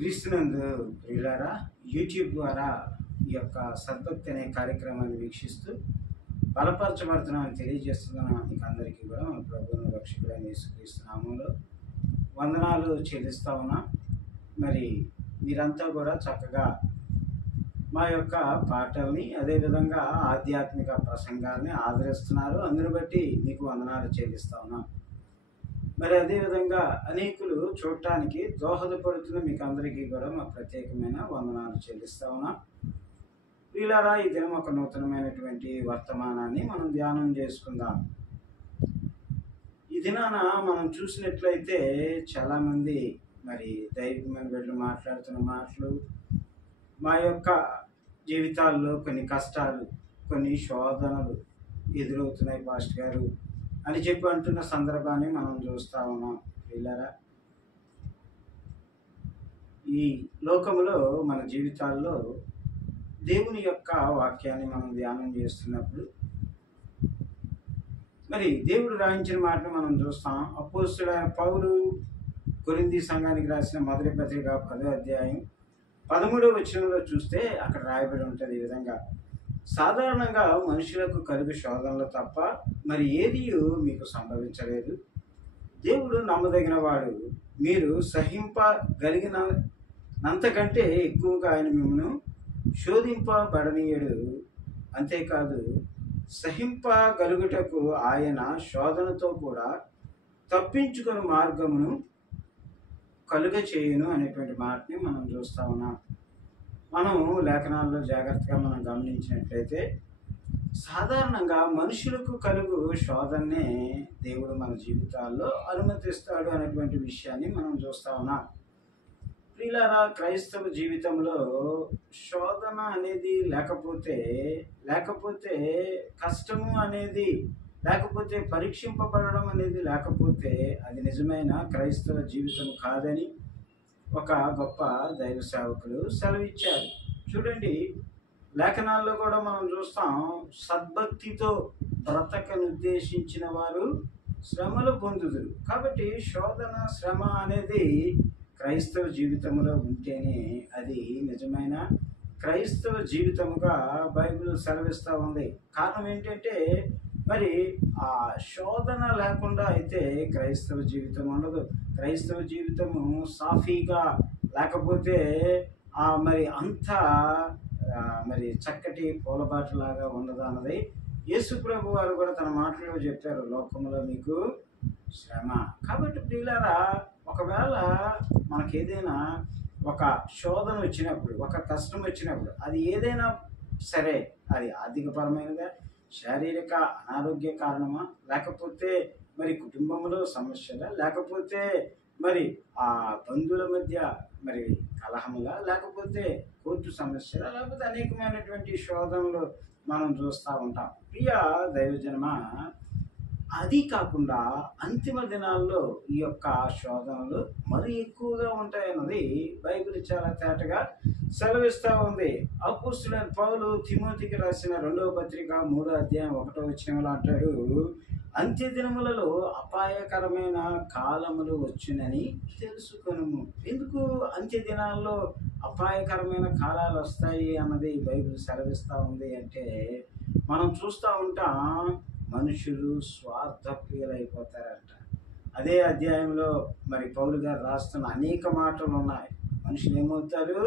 క్రీస్తునందు ప్రియులారా, యూట్యూబ్ ద్వారా ఈ యొక్క సద్భక్తి అనే కార్యక్రమాన్ని వీక్షిస్తూ బలపరచబడుతున్నామని తెలియజేస్తున్నాను. మీకు అందరికీ కూడా మన ప్రభువును రక్షకుడైన యేసుక్రీస్తు నామములో వందనాలు చెల్లిస్తా ఉన్నాం. మరి మీరంతా కూడా చక్కగా మా యొక్క పాటల్ని, అదేవిధంగా ఆధ్యాత్మిక ప్రసంగాల్ని ఆదరిస్తున్నారు. అందుని బట్టి మీకు వందనాలు చెల్లిస్తా ఉన్నాం. మరి అదేవిధంగా అనేకులు చూడటానికి దోహదపడుతున్న మీకు అందరికీ కూడా మా ప్రత్యేకమైన వందనాలు చెల్లిస్తా ఉన్నాం. వీళ్ళారా, ఈ దినం ఒక నూతనమైనటువంటి వర్తమానాన్ని మనం ధ్యానం చేసుకుందాం. ఈ దినాన మనం చూసినట్లయితే చాలామంది మరి దైవికమైన బిడ్డలు మాట్లాడుతున్న మాటలు, మా యొక్క జీవితాల్లో కొన్ని కష్టాలు, కొన్ని శోధనలు ఎదురవుతున్నాయి పాస్టర్ గారు అని చెప్పి అంటున్న సందర్భాన్ని మనం చూస్తూ ఉన్నాం. వీళ్ళారా, ఈ లోకంలో మన జీవితాల్లో దేవుని యొక్క వాక్యాన్ని మనం ధ్యానం చేస్తున్నప్పుడు మరి దేవుడు రాయించిన మాటను మనం చూస్తాం. అపోస్తలుడైన పౌలు కొరింథీ సంఘానికి రాసిన మొదటి పత్రిక 10వ అధ్యాయం 13వ వచనంలో చూస్తే అక్కడ రాయబడి ఉంటుంది ఈ విధంగా: సాధారణంగా మనుషులకు కలుగు శోధనలు తప్ప మరి ఏది మీకు సంభవించలేదు. దేవుడు నమ్మదగిన వాడు. మీరు సహింపగలిగినంతకంటే ఎక్కువగా ఆయన మిమ్మల్ని శోధింపబడనీయడు. అంతేకాదు, సహింపగలుగుటకు ఆయన శోధనతో కూడా తప్పించుకుని మార్గమును కలుగ చేయును అనేటువంటి మాటని మనం చూస్తూ ఉన్నాం. మనం లేఖనాల్లో జాగ్రత్తగా మనం గమనించినట్లయితే సాధారణంగా మనుషులకు కలుగు శోధనే దేవుడు మన జీవితాల్లో అనుమతిస్తాడు అనేటువంటి విషయాన్ని మనం చూస్తూ ఉన్నాం. ప్రియులారా, క్రైస్తవ జీవితంలో శోధన అనేది లేకపోతే కష్టము అనేది లేకపోతే పరీక్షింపబడడం అనేది లేకపోతే అది నిజమైన క్రైస్తవ జీవితం కాదని ఒక గొప్ప దైవ సేవకులు సెలవిచ్చారు. చూడండి, లేఖనాల్లో కూడా మనం చూస్తాం, సద్భక్తితో బ్రతకనుద్దేశించిన వారు శ్రమలు పొందుదురు. కాబట్టి శోధన, శ్రమ అనేది క్రైస్తవ జీవితంలో ఉంటేనే అది నిజమైన క్రైస్తవ జీవితముగా బైబిల్ సెలవిస్తూ ఉంది. కారణం ఏంటంటే మరి ఆ శోధన లేకుండా అయితే క్రైస్తవ జీవితం ఉండదు. క్రైస్తవ జీవితము సాఫీగా లేకపోతే మరి అంత మరి చక్కటి పూలబాటలాగా ఉండదు అన్నది యేసు ప్రభు వారు కూడా తన మాటల్లో చెప్పారు, లోకంలో మీకు శ్రమ. కాబట్టి ప్రియులారా, ఒకవేళ మనకేదైనా ఒక శోధన వచ్చినప్పుడు, ఒక కష్టం వచ్చినప్పుడు, అది ఏదైనా సరే, అది ఆర్థికపరమైనదా, శారీరక అనారోగ్య కారణమా, లేకపోతే మరి కుటుంబంలో సమస్యలా, లేకపోతే మరి ఆ బంధువుల మధ్య మరి కలహములా, లేకపోతే కోర్టు సమస్యలా, లేకపోతే అనేకమైనటువంటి శోధనలు మనం చూస్తూ ఉంటాం. ప్రియ దైవజనమా, అది కాకుండా అంతిమ దినాల్లో ఈ యొక్క శోధనలు మరీ ఎక్కువగా ఉంటాయన్నది బైబిల్ చాలా తేటగా సెలవిస్తూ ఉంది. అపోస్తలుడైన పౌలు తిమోతికి రాసిన 2వ పత్రిక 3వ అధ్యాయం 1వ వచనంలో అంటాడు, అంత్య దినములలో అపాయకరమైన కాలములు వచ్చునని తెలుసుకొనుము. ఎందుకు అంత్య దినాల్లో అపాయకరమైన కాలాలు వస్తాయి అన్నది బైబిల్ సెలవిస్తూ ఉంది అంటే, మనం చూస్తూ ఉంటాం, మనుషులు స్వార్థప్రియులైపోతారంట. అదే అధ్యాయంలో మరి పౌలు గారు రాస్తున్న అనేక మాటలు ఉన్నాయి. మనుషులు ఏమవుతారు?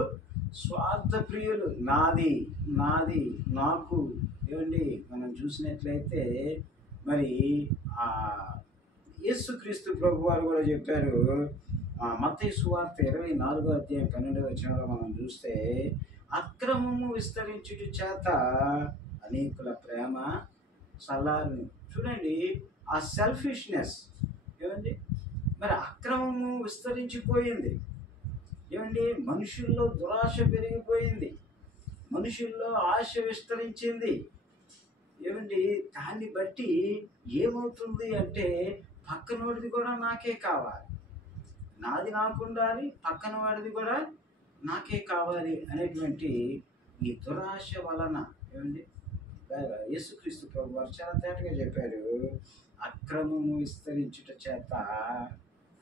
స్వార్థప్రియులు. నాది నాది నాకు. ఏమండి, మనం చూసినట్లయితే మరి యేసుక్రీస్తు ప్రభు వారు కూడా చెప్పారు. మత్తయి సువార్త 24వ అధ్యాయం 12వ వచనంలో మనం చూస్తే, అక్రమము విస్తరించుట చేత అనేకుల ప్రేమ చల్లారు. చూడండి, ఆ సెల్ఫిష్నెస్ ఏమండి, మరి అక్రమము విస్తరించిపోయింది. ఏమండి, మనుషుల్లో దురాశ పెరిగిపోయింది, మనుషుల్లో ఆశ విస్తరించింది. ఏమండి, దాన్ని బట్టి ఏమవుతుంది అంటే, పక్కనోడిది కూడా నాకే కావాలి, నాది నాకు ఉండాలి, పక్కన వాడిది కూడా నాకే కావాలి అనేటువంటి ఈ దురాశ వలన ఏమండి, యేసుక్రీస్తు ప్రభు వారు చాలా తేటగా చెప్పారు, అక్రమము విస్తరించుట చేత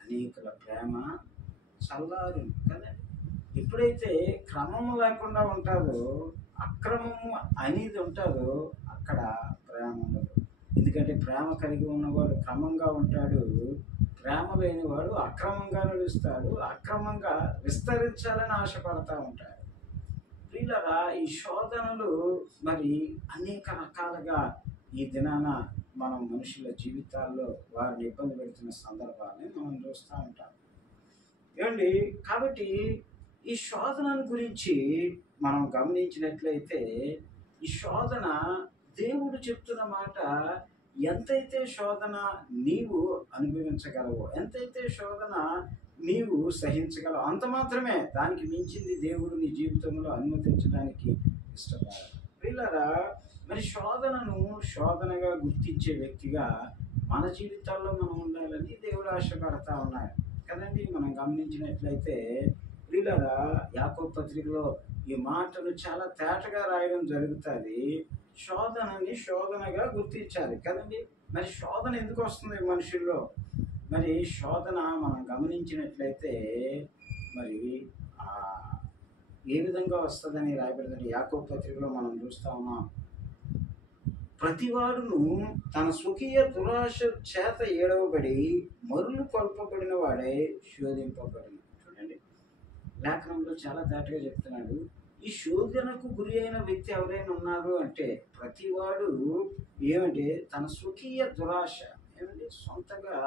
అనేకుల ప్రేమ చల్లారు కదండి. ఎప్పుడైతే క్రమము లేకుండా ఉంటుందో, అక్రమము అనేది ఉంటుందో, అక్కడ ప్రేమ ఉండదు. ఎందుకంటే ప్రేమ కలిగి ఉన్నవాడు క్రమంగా ఉంటాడు, ప్రేమ లేనివాడు అక్రమంగా నడుస్తాడు, అక్రమంగా విస్తరించాలని ఆశపడతా ఉంటాడు. ప్రియులారా, ఈ శోధనలు మరి అనేక రకాలుగా ఈ దినాన మనం మనుషుల జీవితాల్లో వారిని ఇబ్బంది పెడుతున్న సందర్భాన్ని మనం చూస్తూ ఉంటాం. ఏమండి, కాబట్టి ఈ శోధనను గురించి మనం గమనించినట్లయితే, ఈ శోధన దేవుడు చెప్తున్న మాట, ఎంతైతే శోధన నీవు అనుభవించగలవో, ఎంతైతే శోధన నీవు సహించగలవు, అంత మాత్రమే. దానికి మించింది దేవుడు నీ జీవితంలో అనుమతించడానికి ఇష్టపడాలి. పిల్లరా, మరి శోధనను శోధనగా గుర్తించే వ్యక్తిగా మన జీవితాల్లో మనం ఉండాలని దేవుడు ఆశపడతా ఉన్నాడు కదండి. మనం గమనించినట్లయితే ప్రియులారా, యాకోబు పత్రికలో ఈ మాటలు చాలా తేటగా రాయడం జరుగుతుంది. శోధనని శోధనగా గుర్తించాలి కదండి. మరి శోధన ఎందుకు వస్తుంది మనుషుల్లో? మరి శోధన మనం గమనించినట్లయితే మరి ఏ విధంగా వస్తుందని రాయబడిందంటే, యాకోబు పత్రికలో మనం చూస్తా ఉన్నాం, ప్రతివాడును తన స్వకీయ దురాశ చేత ఏడవబడి మరులు కొల్పబడిన వాడే శోధింపబడిన. చూడండి, లేఖనంలో చాలా తేటగా చెప్తున్నాడు. ఈ శోధనకు గురి అయిన వ్యక్తి ఎవరైనా ఉన్నారు అంటే, ప్రతివాడు ఏమంటే తన స్వకీయ దురాశ, ఏమంటే సొంతగా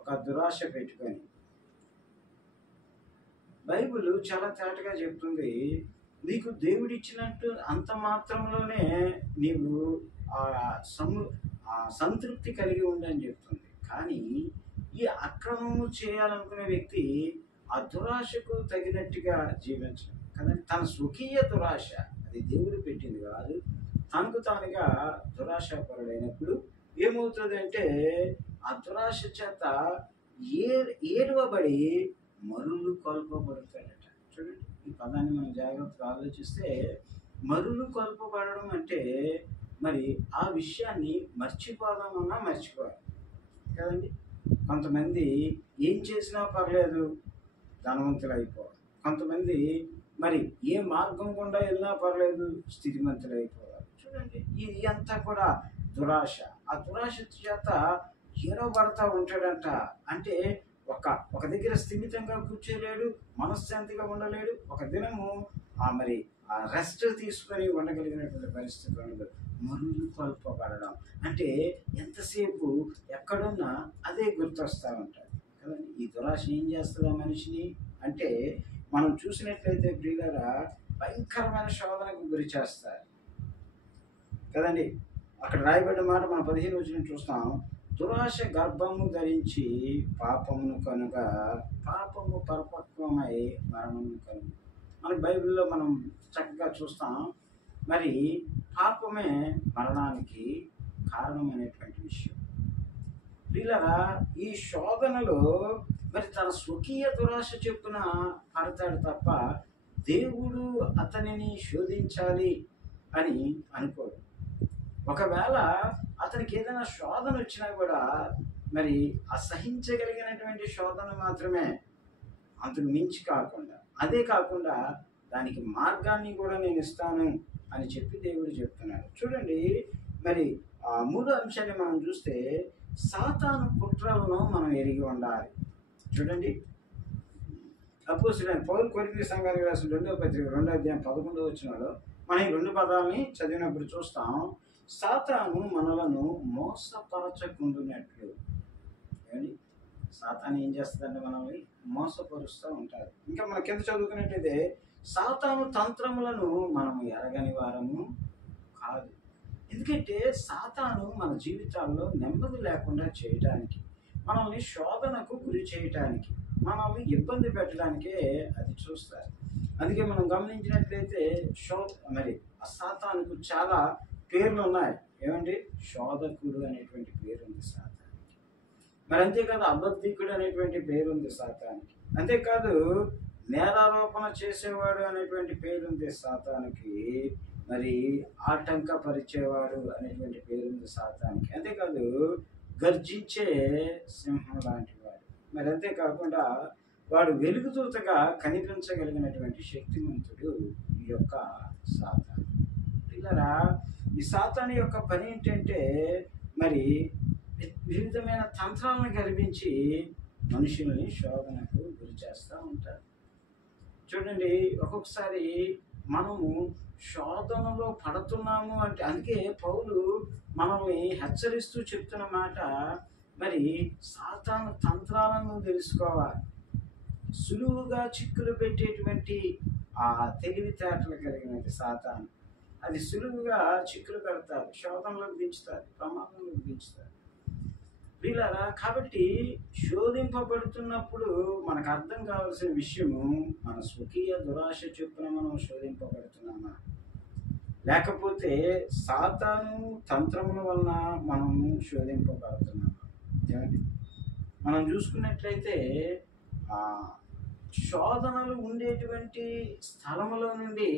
ఒక దురాశ పెట్టుకొని. బైబిల్ చాలా తేటగా చెప్తుంది, నీకు దేవుడిచ్చినట్టు అంత మాత్రంలోనే నీవు సంతృప్తి కలిగి ఉండని చెప్తుంది. కానీ ఈ అక్రమము చేయాలనుకునే వ్యక్తి ఆ దురాశకు తగినట్టుగా జీవించడం కదండి. తన స్వకీయ దురాశ, అది దేవుడు పెట్టింది కాదు, తనకు తానుగా దురాశపరుడైనప్పుడు ఏమవుతుంది అంటే, ఆ దురాశ చేత ఏడవబడి మరులు కొల్పబడతాడట. చూడండి, ఈ పదాన్ని మనం జాగ్రత్తగా ఆలోచిస్తే, మరులు కొల్పబడడం అంటే మరి ఆ విషయాన్ని మర్చిపోదామన్నా మర్చిపోవాలి కదండి. కొంతమంది ఏం చేసినా పర్లేదు ధనవంతులు అయిపోవాలి, కొంతమంది మరి ఏ మార్గం గుండా వెళ్ళినా పర్లేదు స్థితిమంతులు అయిపోవాలి. చూడండి, ఇది అంతా కూడా దురాశ. ఆ దురాశ చేత ఏడవబడతా ఉంటాడంట. అంటే ఒక దగ్గర స్థిమితంగా కూర్చోలేడు, మనశ్శాంతిగా ఉండలేడు, ఒక దినము మరి రెస్ట్ తీసుకొని ఉండగలిగినటువంటి పరిస్థితి ఉండదు. మరులు కొల్పబడడం అంటే ఎంతసేపు ఎక్కడున్నా అదే గుర్తొస్తూ ఉంటాడు కదండి. ఈ దురాశ ఏం చేస్తుంది ఆ మనిషిని అంటే, మనం చూసినట్లయితే ప్రియులారా, భయంకరమైన శోధనకు గురి చేస్తారు కదండి. అక్కడ రాయబడిన మాట మనం 15 రోజున చూస్తాం, దురాశ గర్భము ధరించి పాపమును కనుక పాపము పరిపక్వమై మరణము కనుక. మన బైబిల్లో మనం చక్కగా చూస్తాం, మరి పాపమే మరణానికి కారణమైనటువంటి విషయం. ప్రియులారా, ఈ శోధనలో మరి తన స్వకీయ దురాశ చెప్పున పడతాడు తప్ప దేవుడు అతనిని శోధించాలి అని అనుకోడు. ఒకవేళ అతనికి ఏదైనా శోధన వచ్చినా కూడా మరి అసహించగలిగినటువంటి శోధన మాత్రమే, అంతకు మించి కాకుండా. అదే కాకుండా దానికి మార్గాన్ని కూడా నేను ఇస్తాను అని చెప్పి దేవుడు చెప్తున్నాడు. చూడండి, మరి ఆ 3వ అంశాన్ని మనం చూస్తే, సాతాను కుట్రలను మనం ఎరిగి ఉండాలి. చూడండి, అపోస్తలుడైన పౌలు కొరింథీ సంఘానికి రాసిన 2వ పత్రిక 2వ అధ్యాయం 11వ వచనంలో మనం ఈ 2 పదాలని చదివినప్పుడు చూస్తాం, సాతాను మనలను మోసపరచకుండునట్లు. ఏమండి, సాతాను ఏం చేస్తుందంటే మనల్ని మోసపరుస్తూ ఉంటారు. ఇంకా మన కింద చదువుకున్నట్లయితే, సాతాను తంత్రములను మనము ఎరగని వారము కాదు. ఎందుకంటే సాతాను మన జీవితాల్లో నెమ్మది లేకుండా చేయటానికి, మనల్ని శోధనకు గురి చేయటానికి, మనల్ని ఇబ్బంది పెట్టడానికే అది చూస్తారు. అందుకే మనం గమనించినట్లయితే మరి ఆ సాతానుకు చాలా పేర్లు ఉన్నాయి. ఏమండి, శోధకుడు అనేటువంటి పేరు ఉంది సాతానికి. మరి అంతేకాదు అబద్ధికుడు అనేటువంటి పేరు ఉంది సాతానికి. అంతేకాదు నేరారోపణ చేసేవాడు అనేటువంటి పేరు ఉంది సాతానికి. మరి ఆటంకపరిచేవాడు అనేటువంటి పేరు ఉంది సాతానికి. అంతేకాదు గర్జించే సింహం లాంటి వాడు. మరి అంతేకాకుండా వాడు వెలుగుదూతగా కనిపించగలిగినటువంటి శక్తిమంతుడు ఈ యొక్క సాతాను. పిల్లరా, ఈ సాతాను యొక్క పని ఏంటంటే మరి వివిధమైన తంత్రాలను గర్భించి మనుషుల్ని శోధనకు గురి చేస్తూ ఉంటారు. చూడండి, ఒక్కొక్కసారి మనము శోధనలో పడుతున్నాము అంటే, అందుకే పౌలు మనల్ని హెచ్చరిస్తూ చెప్తున్న మాట, మరి సాతాను తంత్రాలను తెలుసుకోవాలి. సులువుగా చిక్కులు పెట్టేటువంటి ఆ తెలివితేటలు కలిగినది సాతాను. అది సులువుగా చిక్కులు పెడతారు, శోధనలకు దించుతారు, ప్రమాదంలోకి దించుతారు. వీళ్ళరా, కాబట్టి శోధింపబడుతున్నప్పుడు మనకు అర్థం కావాల్సిన విషయము, మన స్వకీయ దురాశ చొప్పున మనం శోధింపబడుతున్నామా, లేకపోతే సాతాను తంత్రముల వలన మనము శోధింపబడుతున్నామా? మనం చూసుకున్నట్లయితే శోధనలు ఉండేటువంటి స్థలములో నుండి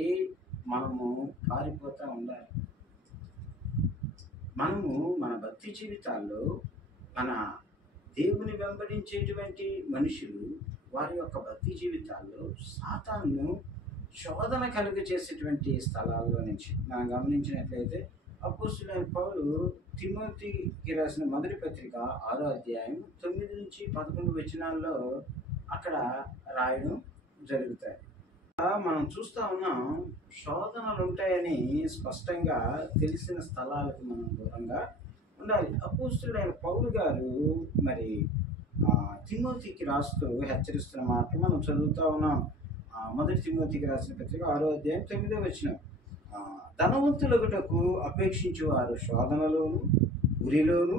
మనము పారిపోతూ ఉండాలి. మనము మన భక్తి జీవితాల్లో మన దేవుని వెంబడించేటువంటి మనుషులు వారి యొక్క భక్తి జీవితాల్లో సాతాను శోధన కలుగ చేసేటువంటి స్థలాల్లో నుంచి మనం గమనించినట్లయితే అపోస్తలుడైన పౌలు తిమోతికి రాసిన మొదటి పత్రిక 6వ అధ్యాయం 9 నుంచి 11 వచనాల్లో అక్కడ రాయడం జరుగుతాయి. మనం చూస్తూ ఉన్నాం, శోధనలు ఉంటాయని స్పష్టంగా తెలిసిన స్థలాలకు మనం దూరంగా ఉండాలి. అపోస్తలుడైన పౌలు గారు మరి తిమోతికి రాస్తూ హెచ్చరిస్తున్న మాటలు మనం చదువుతూ ఉన్నాం. మొదటి తిమోతికి రాసిన పత్రిక 6వ అధ్యాయం 9వ వచనం, ధనవంతులగుటకు అపేక్షించువారు శోధనలోను ఉరిలోను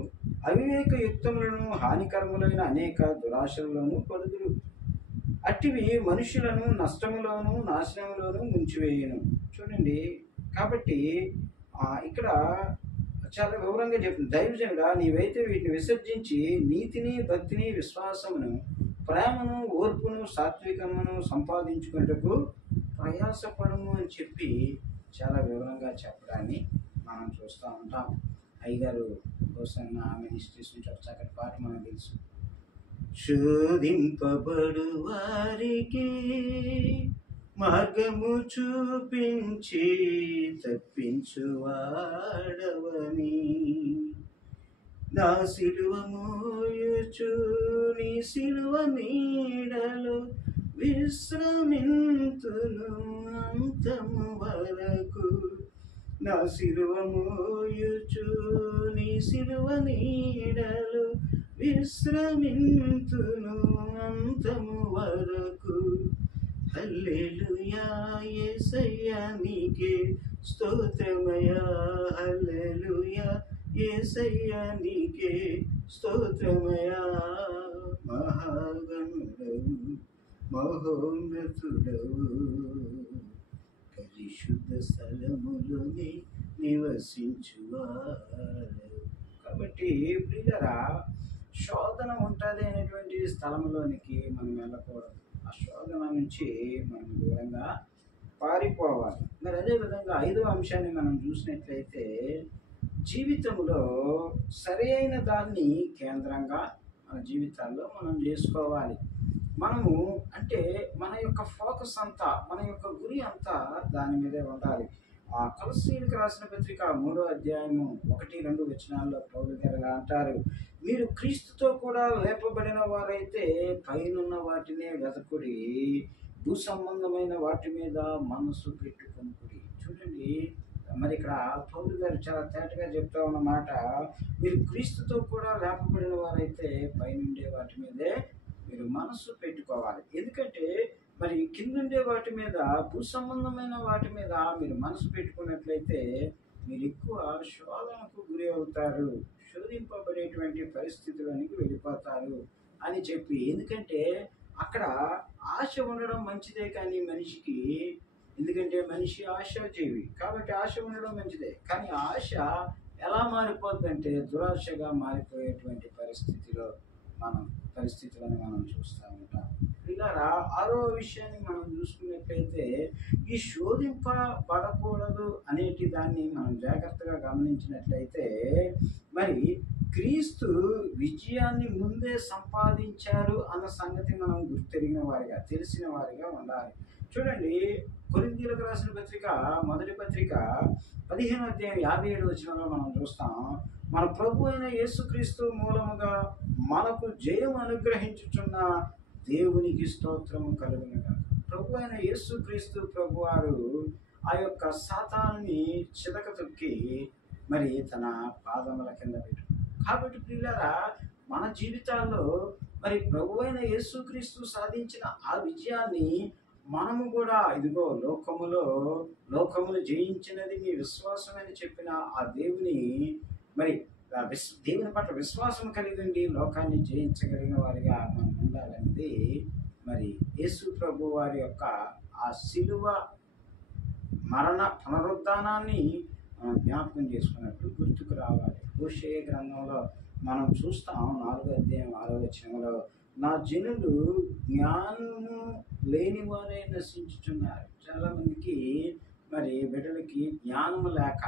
అవివేక యుక్తములను హానికరములైన అనేక దురాశలలోను పడుదురు. అట్టివి మనుషులను నష్టములోను నాశనములోను ముంచివేయును. చూడండి, కాబట్టి ఇక్కడ చాలా వివరంగా చెప్తుంది, దైవజనుడా నీవైతే వీటిని విసర్జించి నీతిని, భక్తిని, విశ్వాసమును, ప్రేమను, ఓర్పును, సాత్వికమును సంపాదించుకున్నటకు ప్రయాసపడము అని చెప్పి చాలా వివరంగా చెప్పడాన్ని మనం చూస్తూ ఉంటాం. అయ్యగారు హోసన్న మినిస్ట్రీస్ నుంచి ఒక చక్కటి పాట మనకు తెలుసు, శోధింపబడు వారికి మార్గము చూపించి తప్పించువాడవని, నా సిలువ మోయుచు నీ సిలువ నీడలో విశ్రమింతును అంతము వరకు, నా సిలువ మోయుచు నీ సిలువ నీడలో విశ్రమింతును అంతము వరకు. హల్లెలూయా యేసయ్యా నీకే స్తోత్రమయా, హల్లెలూయా యేసయ్యా నీకే స్తోత్రమయా. మహాగణుడవు మహోన్నతుడవు పరిశుద్ధ స్థలములోనే నివసించువాడు. కాబట్టి ప్రియులారా, శోధన ఉంటుంది అనేటువంటి స్థలంలోనికి మనం వెళ్ళకూడదు. ఆ శోధన నుంచి మనం దూరంగా పారిపోవాలి. మరి అదేవిధంగా 5వ అంశాన్ని మనం చూసినట్లయితే, జీవితంలో సరైన దాన్ని కేంద్రంగా మన జీవితాల్లో మనం చేసుకోవాలి. మనము అంటే మన యొక్క ఫోకస్ అంతా, మన యొక్క గురి అంతా దాని మీదే ఉండాలి. కొలస్సీయులకు రాసిన పత్రిక 3వ అధ్యాయము 1-2 వచనాల్లో పౌలు గారు ఇలా అంటారు, మీరు క్రీస్తుతో కూడా లేపబడిన వారైతే పైనున్న వాటినే వెతకుడి, భూ సంబంధమైన వాటి మీద మనసు పెట్టుకొనుకుడి. చూడండి, మరి ఇక్కడ పౌలు గారు చాలా తేటగా చెప్తా ఉన్నమాట, మీరు క్రీస్తుతో కూడా లేపబడిన వారైతే పైనుండే వాటి మీదే మీరు మనసు పెట్టుకోవాలి. ఎందుకంటే మరి కిందుండే వాటి మీద, భూ సంబంధమైన వాటి మీద మీరు మనసు పెట్టుకున్నట్లయితే మీరు ఎక్కువ శోధనకు గురి అవుతారు, శోధింపబడేటువంటి పరిస్థితుల్లోనికి వెళ్ళిపోతారు అని చెప్పి. ఎందుకంటే అక్కడ ఆశ ఉండడం మంచిదే కానీ మనిషికి, ఎందుకంటే మనిషి ఆశాజీవి కాబట్టి ఆశ ఉండడం మంచిదే, కానీ ఆశ ఎలా మారిపోద్దంటే దురాశగా మారిపోయేటువంటి పరిస్థితులను మనం చూస్తూ ఉంటాం. ఇలా 6వ విషయాన్ని మనం చూసుకున్నట్లయితే, ఈ శోధింపబడకూడదు అనేటి దాన్ని మనం జాగ్రత్తగా గమనించినట్లయితే, మరి క్రీస్తు విజయాన్ని ముందే సంపాదించారు అన్న సంగతి మనం గుర్తెరిగిన వారిగా, తెలిసిన వారిగా ఉండాలి. చూడండి, కొరింథీయులకు రాసిన పత్రిక, మొదటి పత్రిక 15వ అధ్యాయం 57వ వచనంలో మనం చూస్తాం, మన ప్రభు అయిన యేసుక్రీస్తు మూలముగా మనకు జయం అనుగ్రహించుచున్న దేవునికి స్తోత్రము కలుగునుగాక. ప్రభు అయిన యేసుక్రీస్తు ప్రభువారు ఆ యొక్క సాతానుని చితక తొక్కి మరి తన పాదముల కింద పెట్టు. కాబట్టి ప్రియులారా, మన జీవితాల్లో మరి ప్రభు అయిన యేసుక్రీస్తు సాధించిన ఆ విజయాన్ని మనము కూడా, ఇదిగో లోకమును జయించినది మీ విశ్వాసమని చెప్పిన ఆ దేవుని మరి దేవుని పట్ల విశ్వాసం కలిగి ఉండి లోకాన్ని జయించగలిగిన వారిగా మనం ఉండాలనేది మరి యేసు ప్రభు వారి యొక్క ఆ శిలువ మరణ పునరుద్ధానాన్ని మనం జ్ఞాపకం చేసుకున్నప్పుడు గుర్తుకు రావాలి. హోషేయ గ్రంథంలో మనం చూస్తాం, 4వ అధ్యాయం 6వ వచనంలో, నా జనులు జ్ఞానము లేని వారే నశించుతున్నారు. చాలామందికి మరి బిడ్డలకి జ్ఞానము లేక,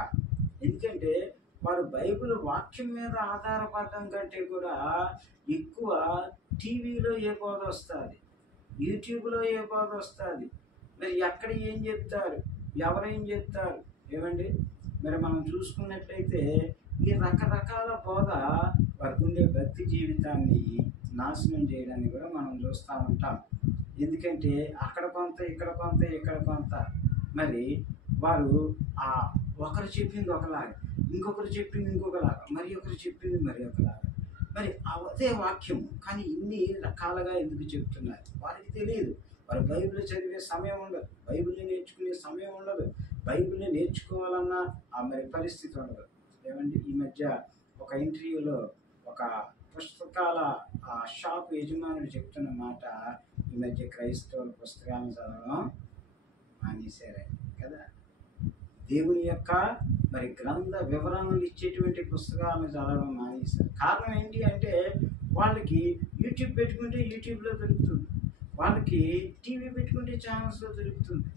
ఎందుకంటే వారు బైబిల్ వాక్యం మీద ఆధారపడడం కంటే కూడా ఎక్కువ టీవీలో ఏ బోధ వస్తుంది, యూట్యూబ్లో ఏ బోధ వస్తుంది, మరి ఎక్కడ ఏం చెప్తారు, ఎవరేం చెప్తారు, ఏమండి మరి మనం చూసుకున్నట్లయితే ఈ రకరకాల బోధ వారికి ఉండే భక్తి జీవితాన్ని నాశనం చేయడాన్ని కూడా మనం చూస్తూ ఉంటాం. ఎందుకంటే అక్కడ కొంత, ఇక్కడ కొంత, ఇక్కడ కొంత, మరి వారు ఆ ఒకరు చెప్పింది ఒకలాగా, ఇంకొకరు చెప్పింది ఇంకొకలాగా, మరి ఒకరు చెప్పింది మరి ఒకలాగా, మరి అదే వాక్యము కానీ ఇన్ని రకాలుగా ఎందుకు చెప్తున్నారు వారికి తెలియదు. వారు బైబిల్ చదివే సమయం ఉండదు, బైబిల్ని నేర్చుకునే సమయం ఉండదు, బైబిల్ని నేర్చుకోవాలన్న ఆ మరి పరిస్థితి ఉండదు. ఏమండి, ఈ మధ్య ఒక ఇంటర్వ్యూలో ఒక పుస్తకాల షాప్ యజమానుడు చెప్తున్న మాట, ఈ మధ్య క్రైస్తవులు పుస్తకాలను చదవడం మానేశారు కదా. దేవుని యొక్క మరి గ్రంథ వివరణలు ఇచ్చేటువంటి పుస్తకాలను చదవడం మానేశారు. కారణం ఏంటి అంటే వాళ్ళకి యూట్యూబ్ పెట్టుకుంటే యూట్యూబ్లో దొరుకుతుంది, వాళ్ళకి టీవీ పెట్టుకుంటే ఛానల్స్లో దొరుకుతుంది.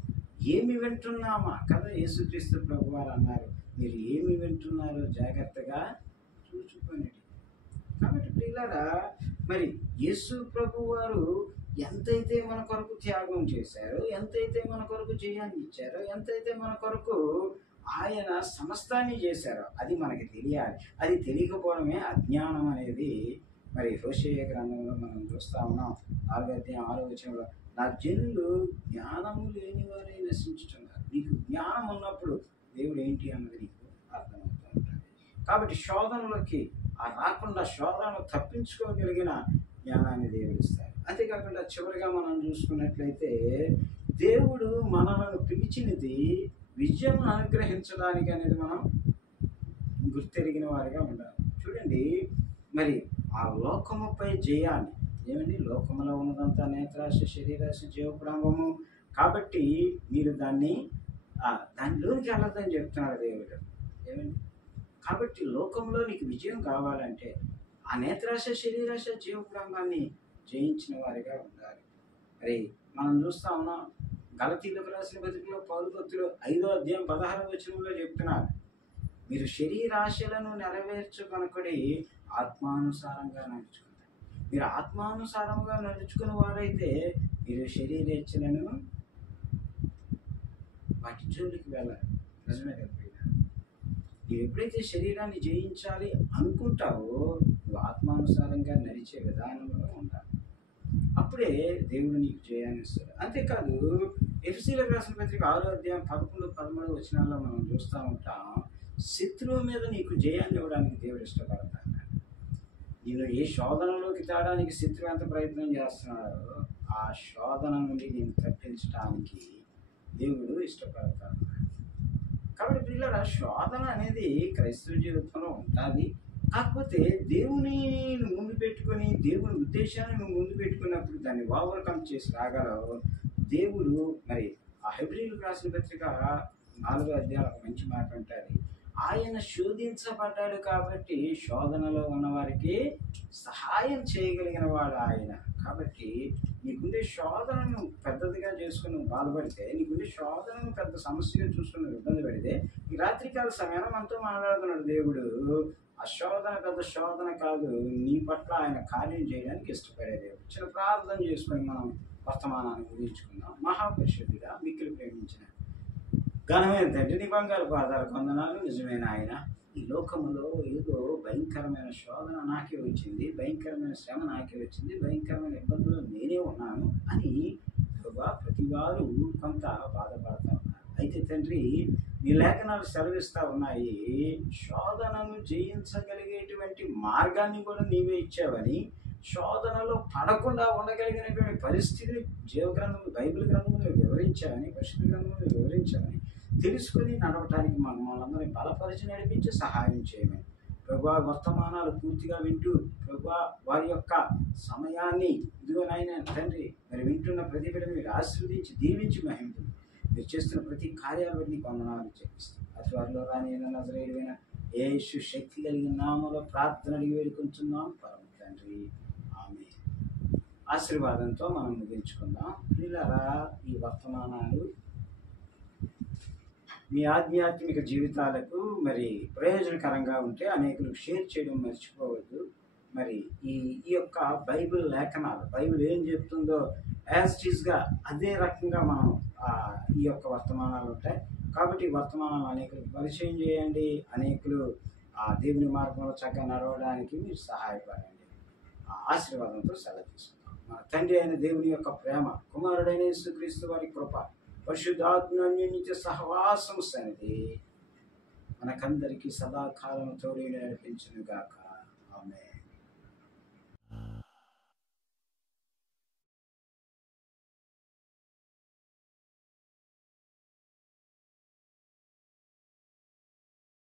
ఏమి వింటున్నామా కదా, యేసుక్రీస్తు ప్రభు వారు అన్నారు, మీరు ఏమి వింటున్నారో జాగ్రత్తగా చూసుకోండి. కాబట్టి ప్రియులారా, మరి యేసు ప్రభు వారు ఎంతైతే మన కొరకు త్యాగం చేశారో, ఎంతైతే మన కొరకు జయాన్ని ఇచ్చారో, ఎంతైతే మన కొరకు ఆయన సమస్తాన్ని చేశారో అది మనకి తెలియాలి. అది తెలియకపోవడమే అజ్ఞానం అనేది మరి హోషేయ గ్రంథంలో మనం చూస్తూ ఉన్నాం. 4వ అధ్యాయం 6వ వచనంలో, నా జనులు జ్ఞానము లేని వారే నశించుతున్నారు. నీకు జ్ఞానం ఉన్నప్పుడు దేవుడు ఏంటి అన్నది నీకు అర్థమవుతూ ఉంటుంది. కాబట్టి శోధనలోకి రాకుండా శోధనను తప్పించుకోగలిగిన జ్ఞానాన్ని దేవుడు ఇస్తారు. అంతేకాకుండా చివరిగా మనం చూసుకున్నట్లయితే దేవుడు మనలను పిలిచినది విజయం అనుగ్రహించడానికి అనేది మనం గుర్తెరిగిన వారిగా ఉండాలి. చూడండి, మరి ఆ లోకముపై జయాన్ని, ఏమండి లోకములో ఉన్నదంతా నేత్రాశ, శరీరాశ, జీవప్రాంగము, కాబట్టి మీరు దానిలోనికి వెళ్ళొద్దని చెప్తున్నాడు దేవుడు. ఏమండి, కాబట్టి లోకంలో నీకు విజయం కావాలంటే ఆ నేత్రాశ, శరీరాశ, జీవప్రాంగాన్ని జయించిన వారిగా ఉండాలి. మరి మనం చూస్తా ఉన్నాం, గలతీయులకు రాసిన పత్రికలో పౌలు భక్తులు 5వ అధ్యాయం 16వ వచనంలో చెప్తున్నారు, మీరు శరీరాశలను నెరవేర్చుకొనకుడి, ఆత్మానుసారంగా నడుచుకుంటారు. మీరు ఆత్మానుసారంగా నడుచుకున్న వారైతే మీరు శరీరేచ్ఛలను వాటి జోలికి వెళ్ళాలి. నిజమే కదా. నువ్వు ఎప్పుడైతే శరీరాన్ని జయించాలి అనుకుంటావో నువ్వు ఆత్మానుసారంగా నడిచే విధానంలో ఉండాలి. అప్పుడే దేవుడు నీకు జయాన్ని ఇస్తాడు. అంతేకాదు, ఎఫెసీయులకు రాసిన పత్రిక 6వ అధ్యాయం 11, 13 వచనాల్లో మనం చూస్తూ ఉంటాం, శత్రువు మీద నీకు జయాన్ని ఇవ్వడానికి దేవుడు ఇష్టపడతాడు. నేను ఏ శోధనలోకి తేడానికి శత్రువు ఎంత ప్రయత్నం చేస్తున్నాడో ఆ శోధన నుండి నేను తప్పించడానికి దేవుడు ఇష్టపడతాడు. కాబట్టి పిల్లల శోధన అనేది క్రైస్తవ జీవితంలో ఉంటుంది. కాకపోతే దేవుని ముందు పెట్టుకొని, దేవుని ఉద్దేశాన్ని నువ్వు ముందు పెట్టుకున్నప్పుడు దాన్ని ఓవర్కమ్ చేసి రాగలవు. దేవుడు మరి ఆ హెబ్రీయులకు రాసిన పత్రిక 4వ అధ్యాయం ఒక మంచి మాట ఉంటుంది, ఆయన శోధించబడ్డాడు కాబట్టి శోధనలో ఉన్నవారికి సహాయం చేయగలిగిన వాడు ఆయన. కాబట్టి నీకుండే శోధనను పెద్దదిగా చేసుకుని బాధపడితే, నీకుండే శోధనను పెద్ద సమస్యగా చూసుకుని ఇబ్బంది పడితే, ఈ రాత్రికాల సమయంలో మనతో మాట్లాడుతున్నాడు దేవుడు, ఆ శోధన పెద్ద శోధన కాదు, నీ పట్ల ఆయన కార్యం చేయడానికి ఇష్టపడే దేవుడు. చిన్న ప్రార్థన చేసుకొని మనం వర్తమానాన్ని ముగించుకుందాం. మహాపరిశుద్ధిగా మిక్కిలి ప్రేమించిన ఘనమైన తండ్రి, నీ బంగారు పాదాలకు వందనాలు. నిజమైన ఆయన, ఈ లోకములో ఏదో భయంకరమైన శోధన నాకే వచ్చింది, భయంకరమైన శ్రమ నాకే వచ్చింది, భయంకరమైన ఇబ్బందులు నేనే ఉన్నాను అని ప్రభా ప్రతి వారు కొంత బాధపడతా ఉన్నారు. అయితే తండ్రి, నీ లేఖనాలు సెలవిస్తూ ఉన్నాయి, శోధనను జయించగలిగేటువంటి మార్గాన్ని కూడా నీవే ఇచ్చావని, శోధనలో పడకుండా ఉండగలిగినటువంటి పరిస్థితిని జీవగ్రంథం బైబిల్ గ్రంథంలో వివరించావని, పరిశుద్ధ గ్రంథంలో వివరించావని తెలుసుకుని నడవటానికి మనందరినీ బలపరిచి నడిపించి సహాయం చేయమని ప్రభా, వర్తమానాలు పూర్తిగా వింటూ ప్రభా వారి యొక్క సమయాన్ని ఇదిగోనైనా తండ్రి మరి వింటున్న ప్రతి బిడ్డను మీరు ఆశీర్వదించి దీవించి మహింపులు మీరు చేస్తున్న ప్రతి కార్యాలని వందనాలు చెల్లిస్తాం. త్వరలో రాని నజరేయుడైన యేసు శక్తి కలిగిన నామములో ప్రార్థన అడిగి వేడుకుంటున్నాం పరమ తండ్రి, ఆమేన్. ఆశీర్వాదంతో మనం ముగించుకుందాం. ప్రియులారా, ఈ వర్తమానాలు మీ ఆధ్యాత్మిక జీవితాలకు మరి ప్రయోజనకరంగా ఉంటే అనేకులకు షేర్ చేయడం మర్చిపోవద్దు. మరి ఈ యొక్క బైబిల్ లేఖనాలు, బైబిల్ ఏం చెప్తుందో యాజ్ ఇట్ ఈస్గా అదే రకంగా మనం ఈ యొక్క వర్తమానాలు ఉంటాయి. కాబట్టి ఈ వర్తమానాలు అనేకులకు పరిచయం చేయండి. అనేకులు దేవుని మార్గంలో చక్కగా నడవడానికి మీరు సహాయపడండి. ఆశీర్వాదంతో సెలవు తీసుకుంటాం. మన తండ్రి అయిన దేవుని యొక్క ప్రేమ, కుమారుడైన యేసుక్రీస్తు వారి కృప, పరిశుద్ధాత్మ నిత్య సహవాసము సన్నిధి మనకందరికీ సదాకాలం తోడే నడిపించును గాక.